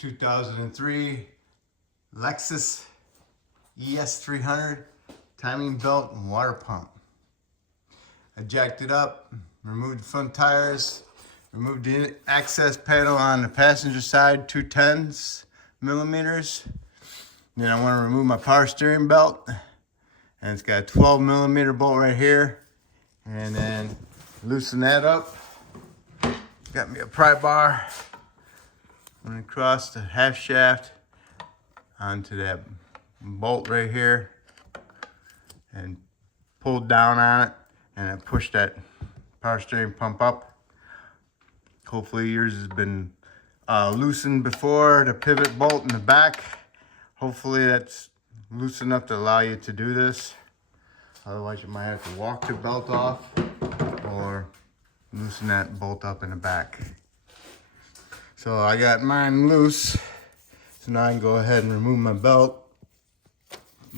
2003 Lexus ES300 timing belt and water pump. I jacked it up, removed the front tires, removed the access panel on the passenger side, 2/10 millimeters. Then I want to remove my power steering belt, and it's got a 12 millimeter bolt right here. And then loosen that up. Got me a pry bar. I'm gonna cross the half shaft onto that bolt right here and pull down on it, and then push that power steering pump up. Hopefully yours has been loosened before, the pivot bolt in the back. Hopefully that's loose enough to allow you to do this. Otherwise you might have to walk the belt off or loosen that bolt up in the back. So I got mine loose. So now I can go ahead and remove my belt.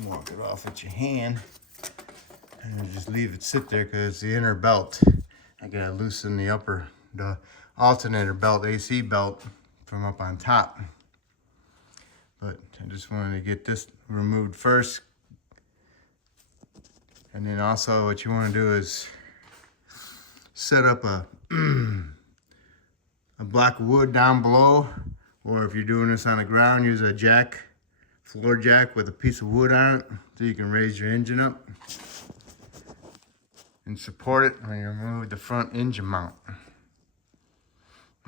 Walk it off with your hand. And just leave it sit there because it's the inner belt. I gotta loosen the alternator belt, AC belt from up on top. But I just wanted to get this removed first. And then also what you want to do is set up a block of wood down below, or if you're doing this on the ground, use a jack, floor jack with a piece of wood on it so you can raise your engine up and support it when you remove the front engine mount.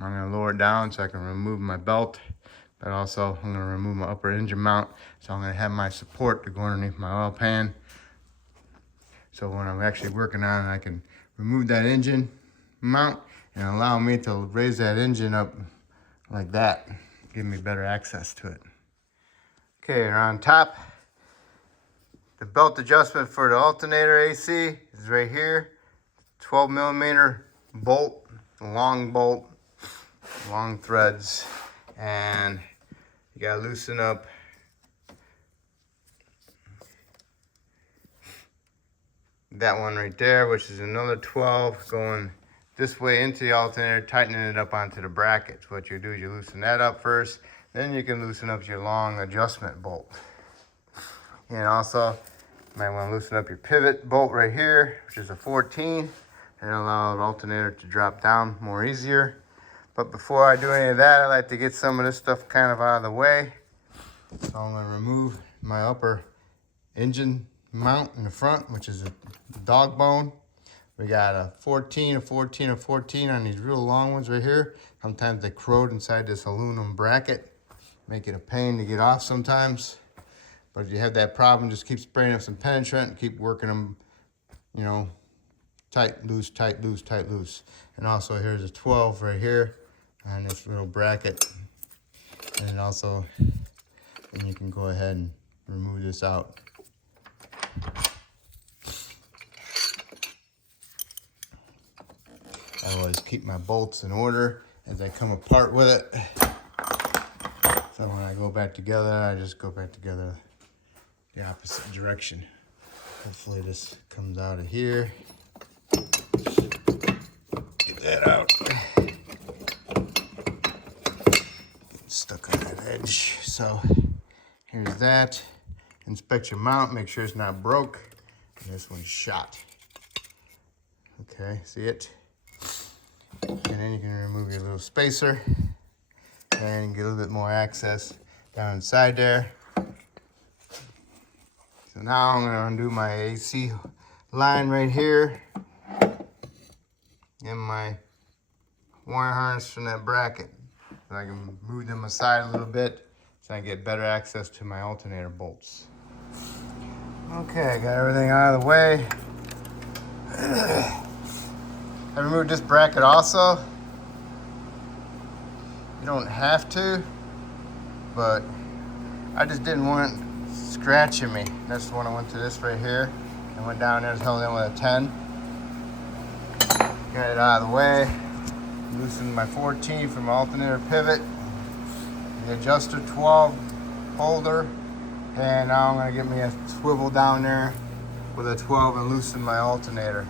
I'm going to lower it down so I can remove my belt, but also I'm going to remove my upper engine mount, so I'm going to have my support to go underneath my oil pan. So when I'm actually working on it, I can remove that engine mount and allow me to raise that engine up like that. Give me better access to it. Okay, and on top, the belt adjustment for the alternator AC is right here. 12 millimeter bolt, long threads, and you gotta loosen up that one right there, which is another 12 going this way into the alternator, tightening it up onto the brackets. What you do is you loosen that up first, then you can loosen up your long adjustment bolt. And also, you might want to loosen up your pivot bolt right here, which is a 14, and allow the alternator to drop down more easier. But before I do any of that, I like to get some of this stuff kind of out of the way. So I'm going to remove my upper engine mount in the front, which is a dog bone. We got a 14, a 14, a 14 on these real long ones right here. Sometimes they corrode inside this aluminum bracket, make it a pain to get off sometimes. But if you have that problem, just keep spraying up some penetrant and keep working them, you know, tight, loose, tight, loose, tight, loose. And also here's a 12 right here on this little bracket. And also, then you can go ahead and remove this out. I always keep my bolts in order as I come apart with it. So when I go back together, I just go back together the opposite direction. Hopefully this comes out of here. Get that out. It's stuck on that edge. So here's that. Inspect your mount, make sure it's not broke. And this one's shot. Okay, see it? And then you can remove your little spacer and get a little bit more access down inside there. So now I'm going to undo my AC line right here and my wire harness from that bracket. So I can move them aside a little bit so I can get better access to my alternator bolts. Okay, I got everything out of the way. I removed this bracket also. You don't have to, but I just didn't want it scratching me. That's when I went to this right here. I went down there and held in with a 10. Got it out of the way. Loosened my 14 from my alternator pivot. The adjuster 12 holder. And now I'm gonna get me a swivel down there with a 12 and loosen my alternator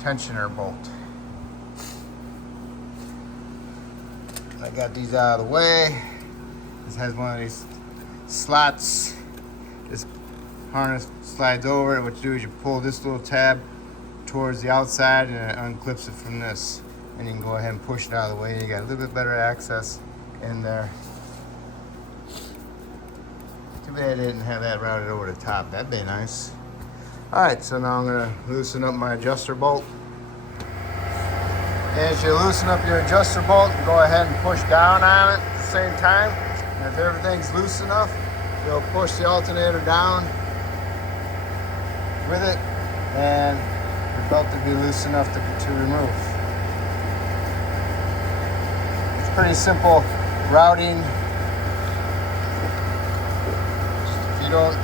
tensioner bolt. I got these out of the way. This has one of these slots. This harness slides over. What you do is you pull this little tab towards the outside and it unclips it from this. And you can go ahead and push it out of the way. You got a little bit better access in there. Too bad I didn't have that routed over the top. That'd be nice. All right, so now I'm gonna loosen up my adjuster bolt. As you loosen up your adjuster bolt, go ahead and push down on it at the same time. And if everything's loose enough, you'll push the alternator down with it, and your belt will be loose enough to remove. It's pretty simple routing. If you don't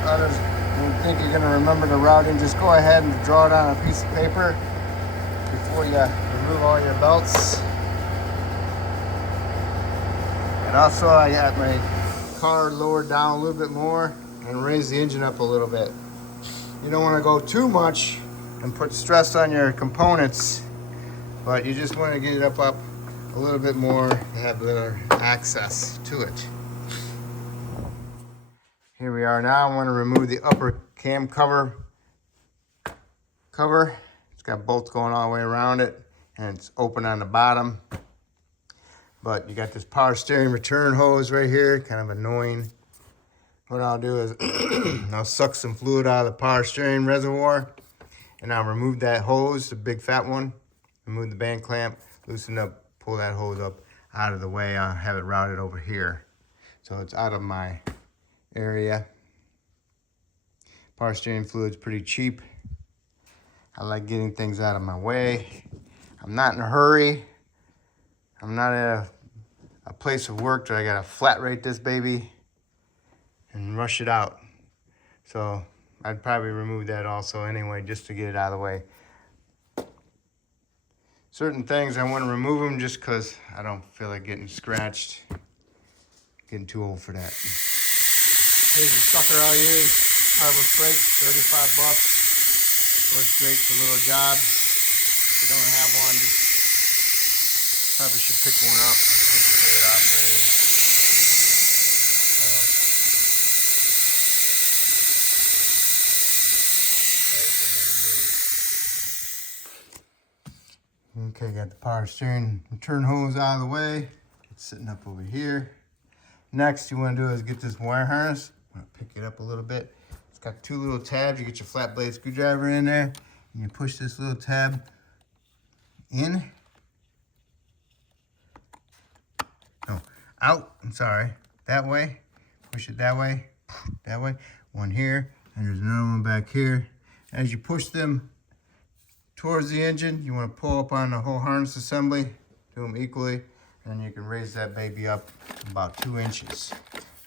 think you're going to remember the routing, just go ahead and draw it on a piece of paper before you remove all your belts. And also I got my car lowered down a little bit more and raise the engine up a little bit. You don't want to go too much and put stress on your components, but you just want to get it up a little bit more to have better access to it. Here we are now. I want to remove the upper cam cover. It's got bolts going all the way around it, and it's open on the bottom. But you got this power steering return hose right here, kind of annoying. What I'll do is I'll suck some fluid out of the power steering reservoir, and I'll remove that hose, the big fat one, remove the band clamp, loosen up, pull that hose up out of the way. I'll have it routed over here, so it's out of my area. Power steering fluid's pretty cheap. I like getting things out of my way. I'm not in a hurry. I'm not at a place of work that I gotta flat rate this baby and rush it out. So I'd probably remove that also anyway, just to get it out of the way. Certain things I want to remove them just because I don't feel like getting scratched. Getting too old for that. Here's the sucker I'll use. Harbor Freight, 35 bucks. Works great for little jobs. If you don't have one, just probably should pick one up. Okay, got the power steering return hose out of the way. It's sitting up over here. Next, you want to do is get this wire harness. I'm going to pick it up a little bit. It's got two little tabs. You get your flat blade screwdriver in there, and you push this little tab in. No, out. I'm sorry. That way. Push it that way. That way. One here, and there's another one back here. As you push them towards the engine, you want to pull up on the whole harness assembly, do them equally, and you can raise that baby up about 2 inches.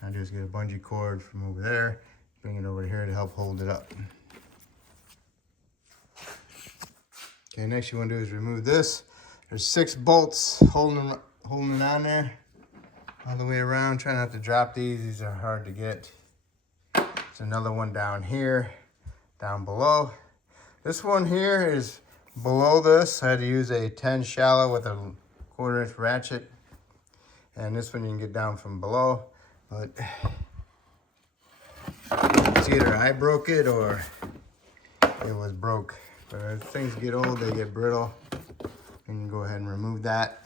I just get a bungee cord from over there, bring it over here to help hold it up. Okay, next you want to do is remove this. There's 6 bolts holding it on there all the way around. Try not to drop these. These are hard to get. There's another one down here, down below. This one here is below this. I had to use a 10 shallow with a 1/4 inch ratchet. And this one you can get down from below. But it's either I broke it or it was broke. But as things get old, they get brittle. And you go ahead and remove that.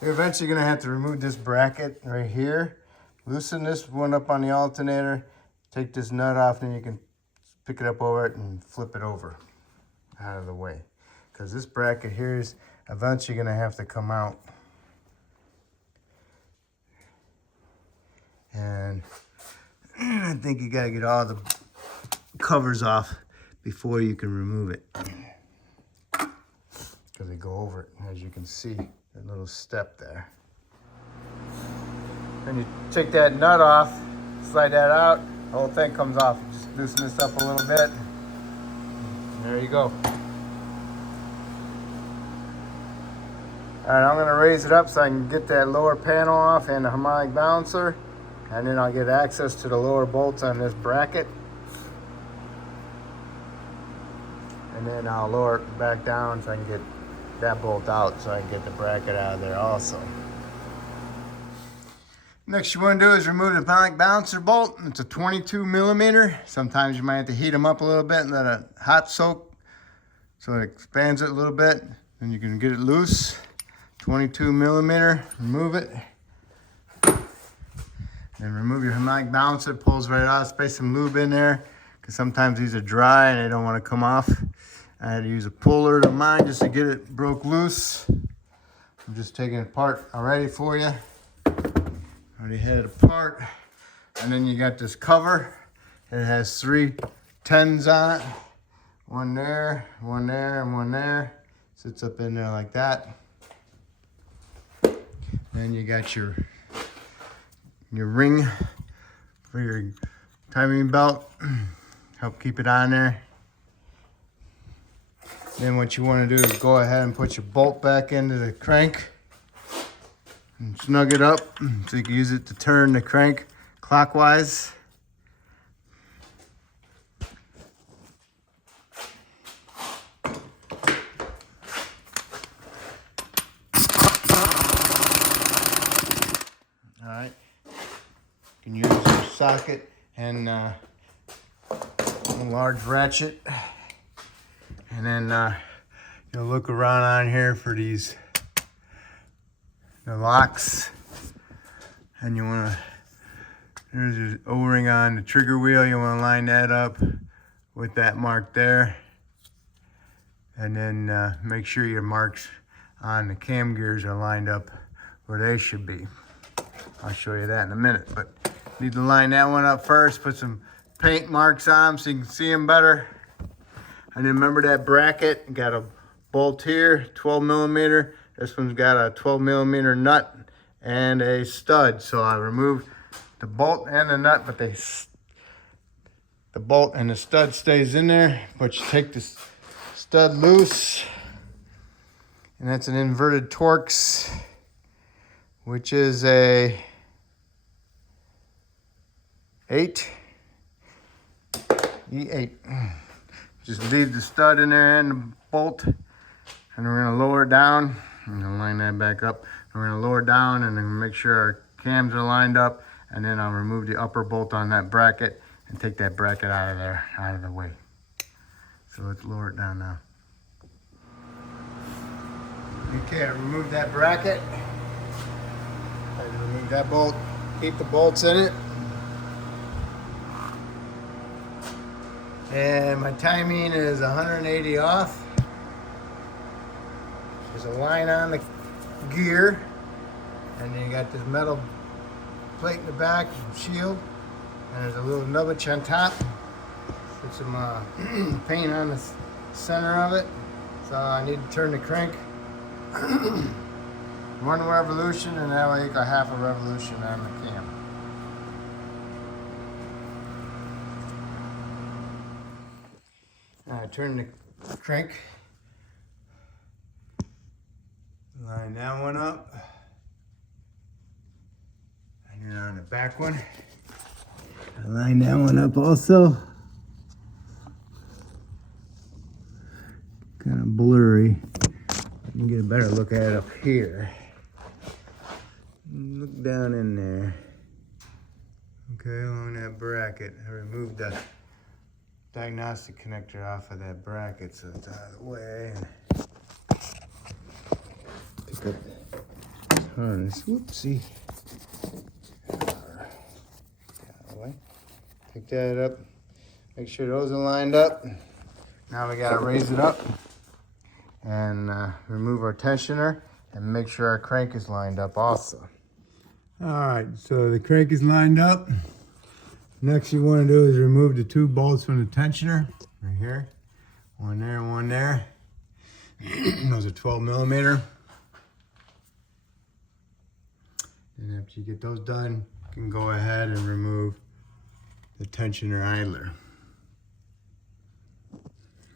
You're eventually going to have to remove this bracket right here. Loosen this one up on the alternator. Take this nut off, and you can pick it up over it and flip it over out of the way. Because this bracket here is eventually going to have to come out. And I think you got to get all the covers off before you can remove it. Because they go over it, as you can see, that little step there. Then you take that nut off, slide that out, the whole thing comes off. You just loosen this up a little bit. And there you go. Alright, I'm going to raise it up so I can get that lower panel off and the harmonic balancer. And then I'll get access to the lower bolts on this bracket. And then I'll lower it back down so I can get that bolt out so I can get the bracket out of there also. Next you want to do is remove the panic balancer bolt. It's a 22 millimeter. Sometimes you might have to heat them up a little bit and let it hot soak so it expands it a little bit. Then you can get it loose. 22 millimeter, remove it. And remove your harmonic balancer, it pulls right out. Spray some lube in there because sometimes these are dry and they don't want to come off. I had to use a puller to mine just to get it broke loose. I'm just taking it apart already for you. Already had it apart. And then you got this cover. It has 3 10s on it. One there, and one there. Sits up in there like that. Then you got your ring for your timing belt. Help keep it on there. Then what you want to do is go ahead and put your bolt back into the crank and snug it up so you can use it to turn the crank clockwise. All right, you can use your socket and a large ratchet. And then you'll look around on here for the locks. And you want to, there's your O-ring on the trigger wheel. You want to line that up with that mark there. And then make sure your marks on the cam gears are lined up where they should be. I'll show you that in a minute. But need to line that one up first. Put some paint marks on them so you can see them better. And then remember that bracket, got a bolt here, 12 millimeter. This one's got a 12 millimeter nut and a stud. So I removed the bolt and the nut, but the bolt and the stud stays in there. But you take this stud loose, and that's an inverted Torx, which is a 8, E8. Just leave the stud in there and the bolt, and we're gonna lower it down. I'm gonna line that back up. We're gonna lower it down and then make sure our cams are lined up, and then I'll remove the upper bolt on that bracket and take that bracket out of there, out of the way. So let's lower it down now. Okay, I removed that bracket. I removed that bolt. Keep the bolts in it. And my timing is 180 off. There's a line on the gear, and then you got this metal plate in the back, shield, and there's a little nubbage on top. Put some paint on the center of it. So I need to turn the crank 1 revolution, and that way you got half a revolution on the cam. Turn the crank, line that one up, and then on the back one, I line that one up also. Kind of blurry. You can get a better look at it up here. Look down in there. Okay, along that bracket, I removed the diagnostic connector off of that bracket so it's out of the way. Pick up the harness. Whoopsie. Out of the way. Pick that up. Make sure those are lined up. Now we gotta raise it up and remove our tensioner and make sure our crank is lined up also. All right, so the crank is lined up. Next you want to do is remove the 2 bolts from the tensioner, right here. One there and one there. Those are 12 millimeter. And after you get those done, you can go ahead and remove the tensioner idler.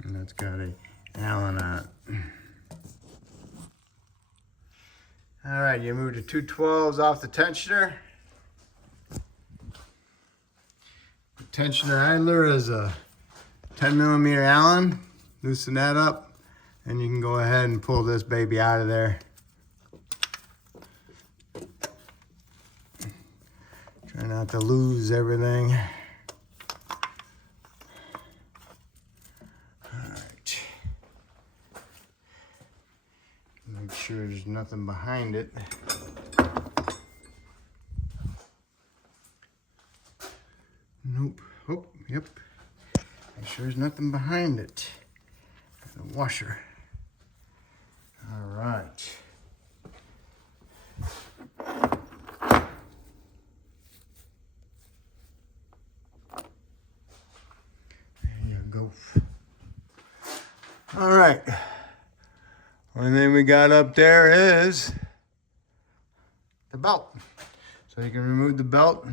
And that's got a Allen on it. All right, you move the 2 12s off the tensioner. Tensioner idler is a 10 millimeter Allen. Loosen that up, and you can go ahead and pull this baby out of there. Try not to lose everything. Alright. Make sure there's nothing behind it. Nope. Oh, yep. Make sure there's nothing behind it. The washer. Alright. Go. All right. One thing we got up there is the belt. So you can remove the belt.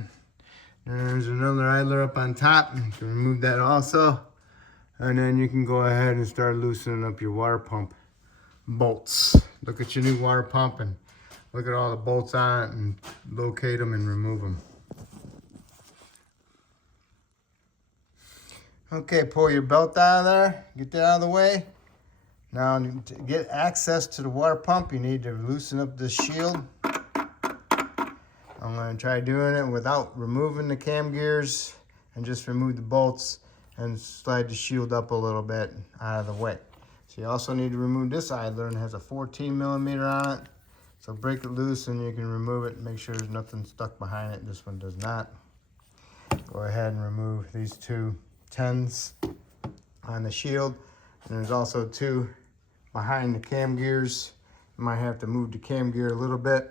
And there's another idler up on top. You can remove that also. And then you can go ahead and start loosening up your water pump bolts. Look at your new water pump and look at all the bolts on it and locate them and remove them. Okay, pull your belt out of there, get that out of the way. Now to get access to the water pump, you need to loosen up this shield. I'm gonna try doing it without removing the cam gears and just remove the bolts and slide the shield up a little bit out of the way. So you also need to remove this idler, and it has a 14mm on it. So break it loose and you can remove it and make sure there's nothing stuck behind it. This one does not. Go ahead and remove these two 10s on the shield, and there's also two behind the cam gears. You might have to move the cam gear a little bit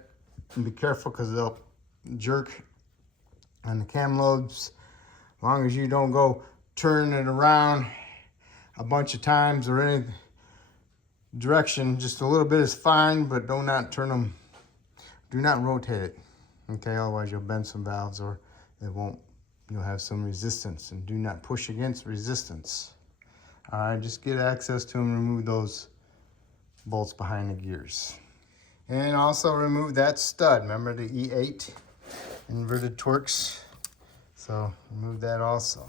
and be careful because they'll jerk on the cam lobes. As long as you don't go turning it around a bunch of times or any direction, just a little bit is fine, but do not turn them, do not rotate it, okay? Otherwise you'll bend some valves or it won't. You'll have some resistance, and do not push against resistance. All right, just get access to them, remove those bolts behind the gears. And also remove that stud. Remember the E8 inverted Torx? So remove that also.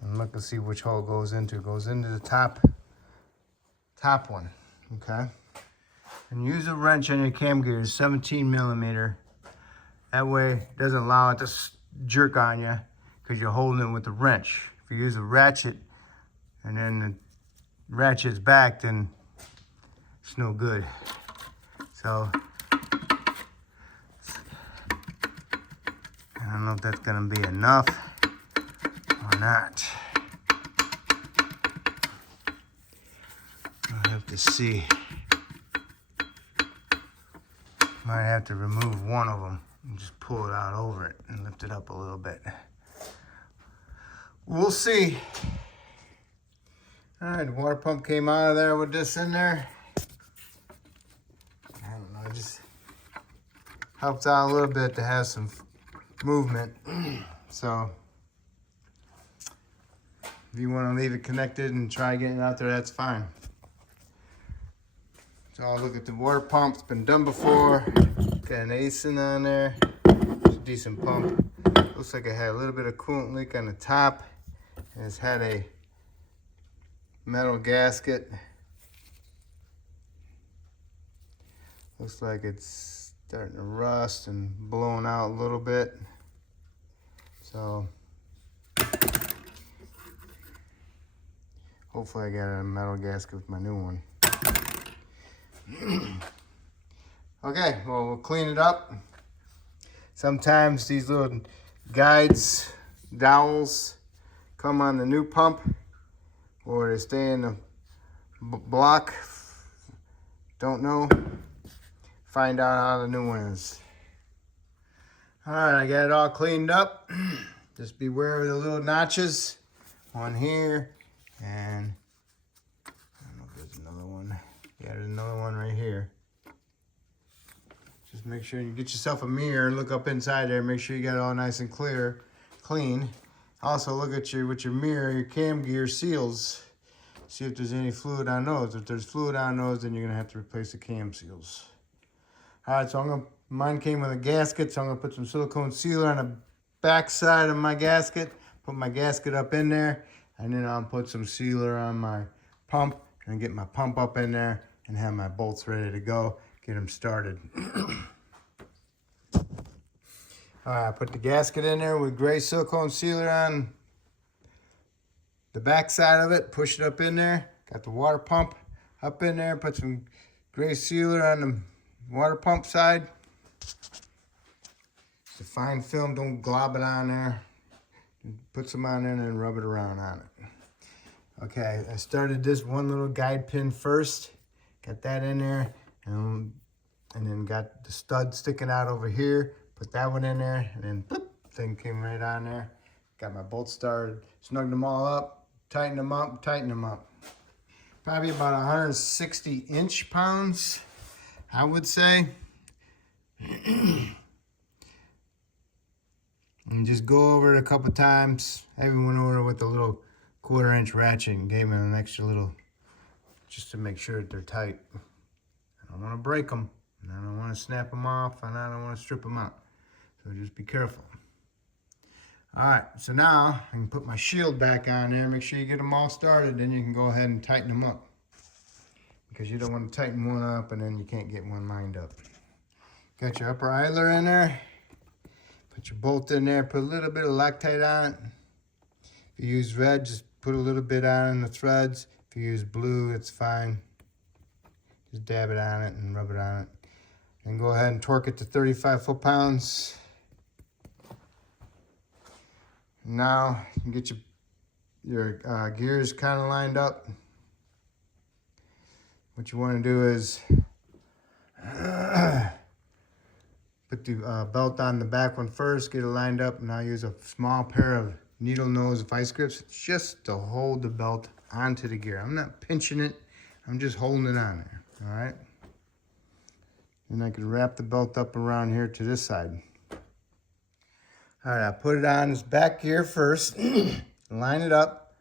And look and see which hole it goes into. It goes into the top one, okay? And use a wrench on your cam gears, 17mm. That way, it doesn't allow it to jerk on you because you're holding it with the wrench. If you use a ratchet and then the ratchet's back, then it's no good. So, I don't know if that's gonna be enough or not. I'll have to see. Might have to remove one of them and just pull it out over it and lift it up a little bit. We'll see. All right, the water pump came out of there with this in there. I don't know, it just helps out a little bit to have some movement. So if you want to leave it connected and try getting it out there, that's fine. So I'll look at the water pump. It's been done before. Got an ASIN on there. It's a decent pump. Looks like it had a little bit of coolant leak on the top. And it's had a metal gasket. Looks like it's starting to rust and blowing out a little bit. So hopefully I got a metal gasket with my new one. Okay, well, we'll clean it up. Sometimes these little guides, dowels, come on the new pump, or they stay in the block. Don't know. Find out how the new one is. All right, I got it all cleaned up. Just beware of the little notches on here, and I don't know if there's another one. Yeah, there's another one right here. Just make sure you get yourself a mirror and look up inside there. Make sure you got it all nice and clean. Also look at with your mirror, your cam gear seals. See if there's any fluid on those. If there's fluid on those, then you're gonna have to replace the cam seals. All right, so mine came with a gasket, so I'm gonna put some silicone sealer on the back side of my gasket. Put my gasket up in there, and then I'll put some sealer on my pump and get my pump up in there and have my bolts ready to go. Get them started. All right, I put the gasket in there with gray silicone sealer on the back side of it, push it up in there. Got the water pump up in there, put some gray sealer on the water pump side. The fine film, don't glob it on there. Put some on there and then rub it around on it. Okay, I started this one little guide pin first. Got that in there, and then got the stud sticking out over here. Put that one in there, and then boop, thing came right on there. Got my bolts started, snugged them all up, tightened them up, Probably about 160 inch-pounds, I would say. And just go over it a couple times. I even went over it with a little 1/4 inch ratchet and gave them an extra little, just to make sure that they're tight. I don't want to break them, and I don't want to snap them off, and I don't want to strip them out. So just be careful. All right, so now I can put my shield back on there. Make sure you get them all started, then you can go ahead and tighten them up. Because you don't want to tighten one up and then you can't get one lined up. Got your upper idler in there. Put your bolt in there, put a little bit of Loctite on it. If you use red, just put a little bit on the threads. If you use blue, it's fine. Just dab it on it and rub it on it. And go ahead and torque it to 35 foot-pounds. Now you can get your gears kind of lined up. What you want to do is put the belt on the back one first, get it lined up, and I'll use a small pair of needle nose vice grips just to hold the belt onto the gear. I'm not pinching it, I'm just holding it on there, all right? And I can wrap the belt up around here to this side. All right, I put it on this back gear first, line it up,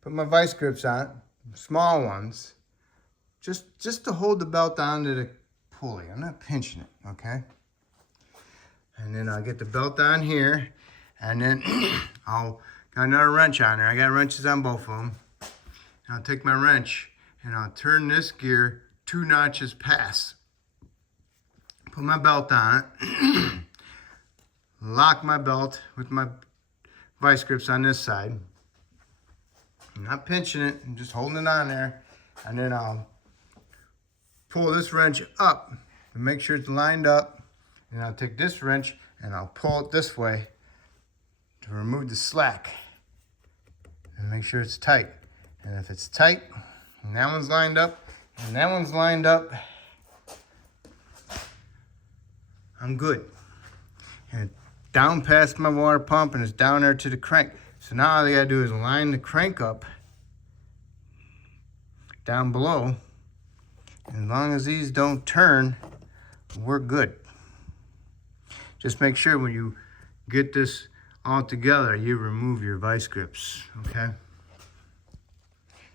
put my vice grips on it, small ones, just to hold the belt onto the pulley. I'm not pinching it, okay? And then I'll get the belt on here, and then I'll got another wrench on there. I got wrenches on both of them. And I'll take my wrench and I'll turn this gear 2 notches past. Put my belt on it. Lock my belt with my vice grips on this side. I'm not pinching it, I'm just holding it on there. And then I'll pull this wrench up and make sure it's lined up. And I'll take this wrench and I'll pull it this way to remove the slack. And make sure it's tight. And if it's tight, and that one's lined up, and that one's lined up, I'm good. And it's down past my water pump and it's down there to the crank. So now all I gotta do is line the crank up down below. And as long as these don't turn, we're good. Just make sure when you get this all together, you remove your vice grips, okay?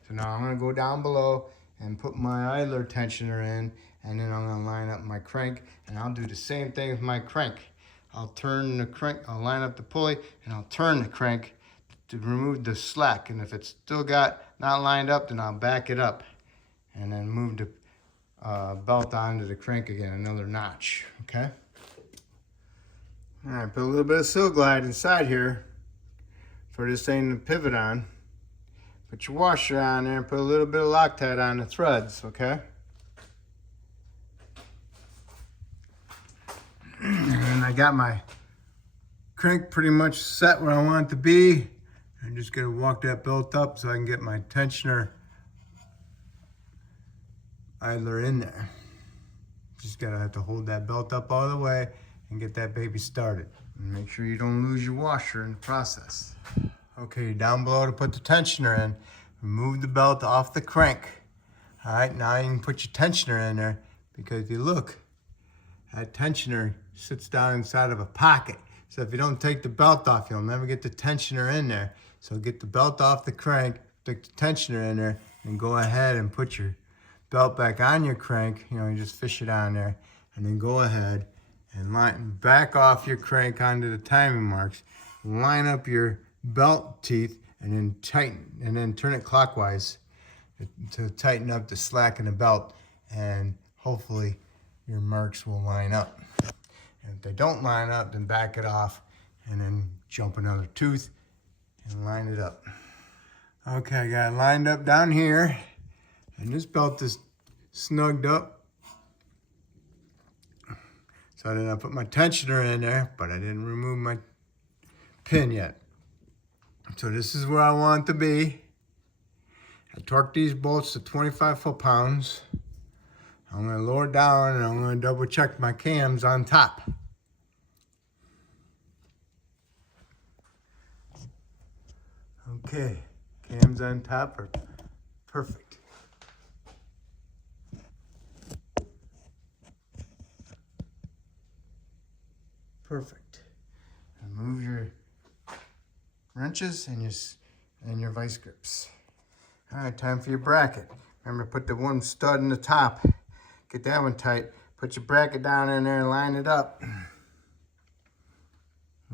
So now I'm gonna go down below and put my idler tensioner in, and then I'm gonna line up my crank, and I'll do the same thing with my crank. I'll turn the crank, I'll line up the pulley, and I'll turn the crank to remove the slack. And if it's still not lined up, then I'll back it up and then move the belt onto the crank again, another notch, okay? All right, put a little bit of Seal Glide inside here for this thing to pivot on. Put your washer on there and put a little bit of Loctite on the threads, okay? And I got my crank pretty much set where I want it to be. I'm just gonna walk that belt up so I can get my tensioner idler in there. Just gotta have to hold that belt up all the way and get that baby started. And make sure you don't lose your washer in the process. Okay, down below to put the tensioner in, remove the belt off the crank. All right, now you can put your tensioner in there, because if you look, that tensioner sits down inside of a pocket. So if you don't take the belt off, you'll never get the tensioner in there. So get the belt off the crank, stick the tensioner in there, and go ahead and put your belt back on your crank. You know, you just fish it on there, and then go ahead and back off your crank onto the timing marks. Line up your belt teeth, and then tighten, and then turn it clockwise to tighten up the slack in the belt, and hopefully your marks will line up. And if they don't line up, then back it off and then jump another tooth and line it up. Okay, I got it lined up down here, and this belt is snugged up. So then I put my tensioner in there, but I didn't remove my pin yet. So this is where I want it to be. I torqued these bolts to 25 foot-pounds. I'm going to lower down and I'm going to double check my cams on top. Okay, cams on top are perfect. Perfect. Remove your wrenches and your vice grips. All right, time for your bracket. Remember, put the one stud in the top. Get that one tight. Put your bracket down in there and line it up.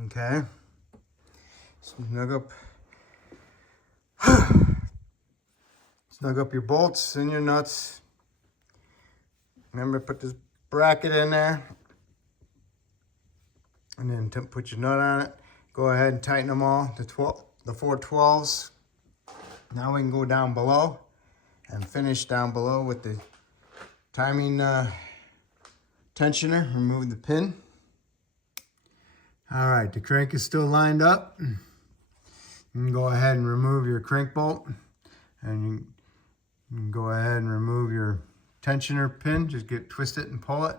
Okay. Snug up your bolts and your nuts. Remember, put this bracket in there. And then put your nut on it. Go ahead and tighten them all, the 4 12s. Now we can go down below and finish down below with the timing tensioner. Remove the pin. All right, the crank is still lined up. You can go ahead and remove your crank bolt, and you can go ahead and remove your tensioner pin. Just twist it and pull it.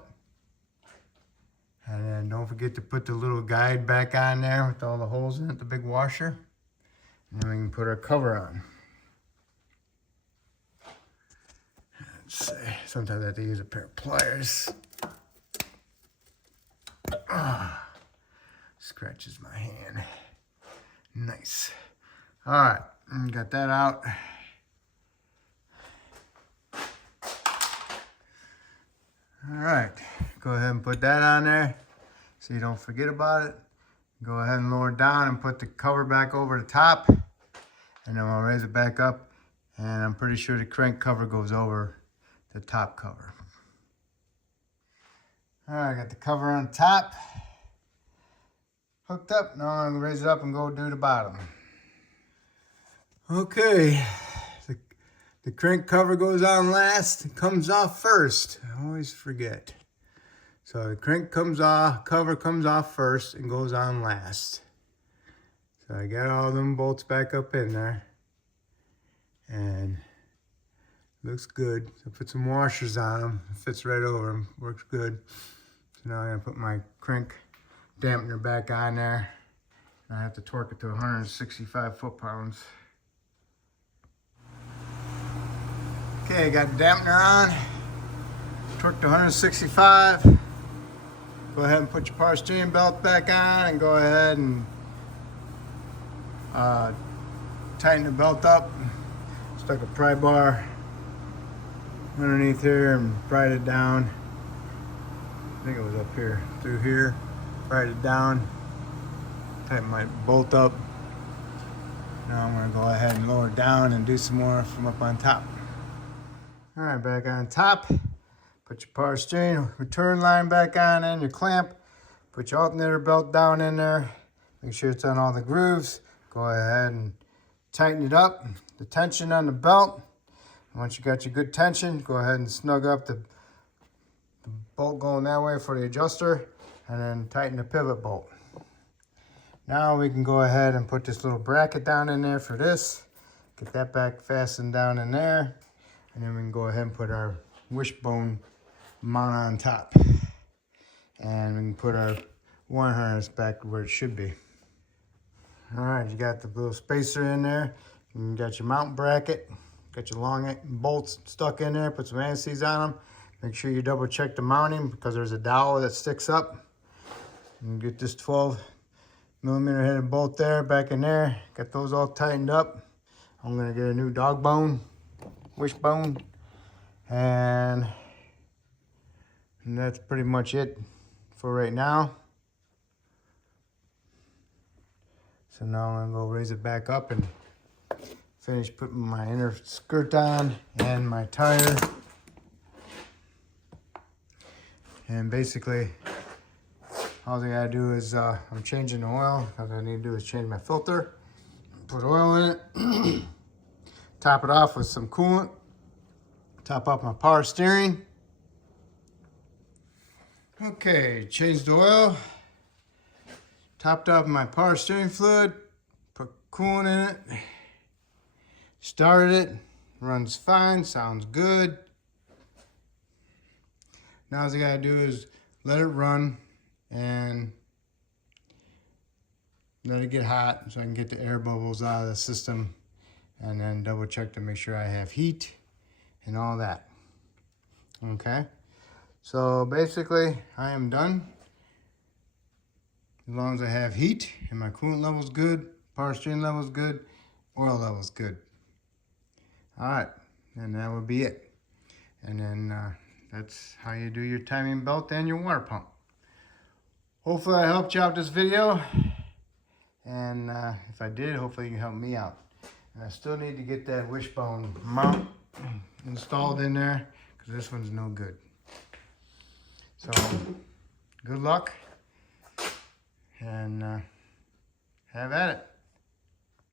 And then don't forget to put the little guide back on there with all the holes in it, the big washer. And then we can put our cover on. Let's see. Sometimes I have to use a pair of pliers. Scratches my hand. Nice. All right, got that out. All right, go ahead and put that on there so you don't forget about it. Go ahead and lower it down and put the cover back over the top. And then I'll raise it back up. And I'm pretty sure the crank cover goes over the top cover. All right, I got the cover on top. Hooked up. Now I'm gonna raise it up and go do the bottom. Okay, the crank cover goes on last. It comes off first. I always forget. So the crank comes off, cover comes off first and goes on last. So I got all them bolts back up in there. And looks good. So I put some washers on them. It fits right over them. Works good. So now I'm gonna put my crank dampener back on there. And I have to torque it to 165 foot-pounds. Okay, I got the dampener on. Torque to 165. Go ahead and put your power steering belt back on and go ahead and tighten the belt up. Stuck a pry bar underneath here and pried it down. I think it was up here, through here. Pried it down. Tighten my bolt up. Now I'm gonna go ahead and lower it down and do some more from up on top. All right, back on top. Put your power steering return line back on and your clamp. Put your alternator belt down in there. Make sure it's on all the grooves. Go ahead and tighten it up. The tension on the belt. Once you got your good tension, go ahead and snug up the bolt going that way for the adjuster, and then tighten the pivot bolt. Now we can go ahead and put this little bracket down in there for this. Get that back fastened down in there. And then we can go ahead and put our wishbone mount on top. And we can put our wire harness back where it should be. All right, you got the little spacer in there. You got your mount bracket. Got your long bolts stuck in there. Put some anti-seize on them. Make sure you double check the mounting because there's a dowel that sticks up. And get this 12mm headed bolt there, back in there. Got those all tightened up. I'm gonna get a new dog bone, wishbone, and that's pretty much it for right now. So now I'm gonna go raise it back up and finish putting my inner skirt on and my tire. And basically All I gotta do is, I'm changing the oil. All I need to do is change my filter, put oil in it, top it off with some coolant, top off my power steering. Okay, changed the oil, topped off my power steering fluid, put coolant in it, started it, runs fine, sounds good. Now all I gotta do is let it run and let it get hot so I can get the air bubbles out of the system, and then double check to make sure I have heat and all that. Okay, so basically I am done. As long as I have heat and my coolant level's good, power steering level's good, oil level's good. All right, and that would be it. And then that's how you do your timing belt and your water pump. Hopefully I helped you out this video. And if I did, hopefully you can help me out. And I still need to get that wishbone mount installed in there, because this one's no good. So, good luck, and have at it.